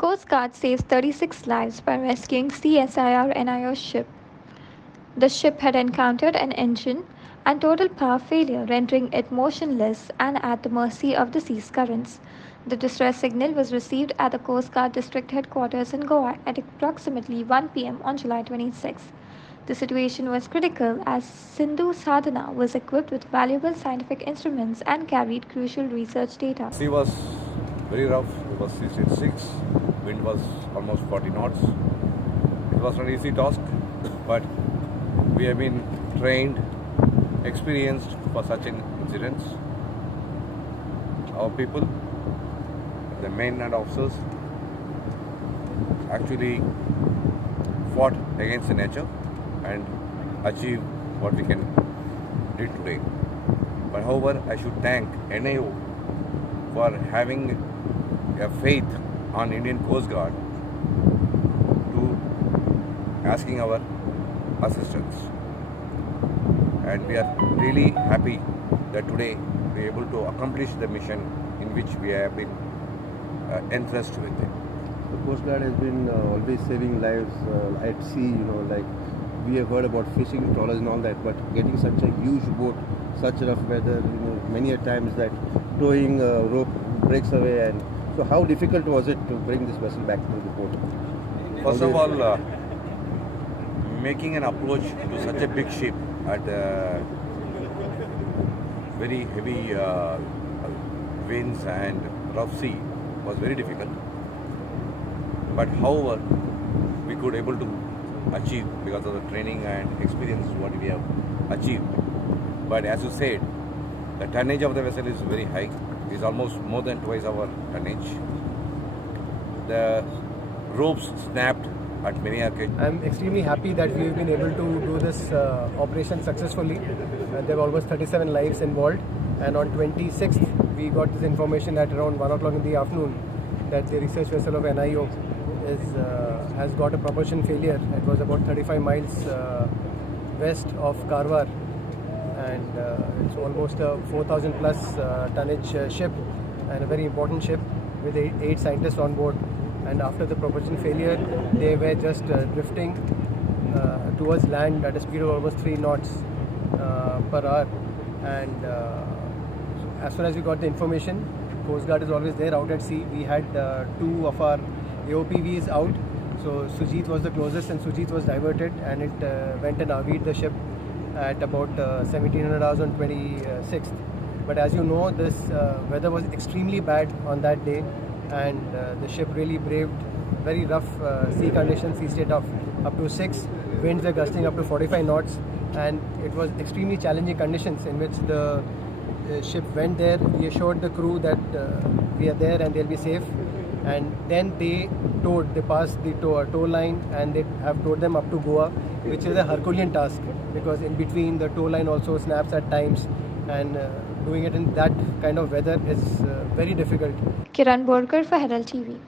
Coast Guard saves 36 lives by rescuing CSIR NIO ship. The ship had encountered an engine and total power failure, rendering it motionless and at the mercy of the sea's currents. The distress signal was received at the Coast Guard District Headquarters in Goa at approximately 1 p.m. on July 26. The situation was critical as Sindhu Sadhana was equipped with valuable scientific instruments and carried crucial research data. Sea was very rough. It was 686. Wind was almost 40 knots. It was not an easy task, but we have been trained, experienced for such incidents. Our people, the men and officers, actually fought against the nature and achieved what we can do today. But however, I should thank NIO for having a faith on Indian Coast Guard to asking our assistance. And we are really happy that today we are able to accomplish the mission in which we have been entrusted with it. The Coast Guard has been always saving lives at sea, like we have heard about fishing trawlers and all that, but getting such a huge boat, such rough weather, many a times that towing rope breaks away. And so how difficult was it to bring this vessel back to the port? First of all, making an approach to such a big ship at very heavy winds and rough sea was very difficult. But however, we could able to achieve because of the training and experience what we have achieved. But as you said, the tonnage of the vessel is very high. It is almost more than twice our tonnage. The ropes snapped at many occasions. I'm extremely happy that we've been able to do this operation successfully. There were almost 37 lives involved, and on 26th we got this information at around 1 o'clock in the afternoon that the research vessel of NIO has got a propulsion failure. It was about 35 miles west of Karwar, and it's almost a 4,000 plus tonnage ship and a very important ship with 8 scientists on board. And after the propulsion failure, they were just drifting towards land at a speed of almost 3 knots per hour. And as soon as we got the information, Coast Guard is always there out at sea. We had 2 of our AOPVs out. So Sujit was the closest, and Sujit was diverted, and it went and RV'd the ship at about 1700 hours on 26th. But as you know, this weather was extremely bad on that day, and the ship really braved very rough sea conditions, sea state of up to 6, winds were gusting up to 45 knots, and it was extremely challenging conditions in which the ship went there. We assured the crew that we are there and they'll be safe, and then they passed the tow line, and they have towed them up to Goa, which is a Herculean task because in between the tow line also snaps at times, and doing it in that kind of weather is very difficult. Kiran Borkar for Herald TV.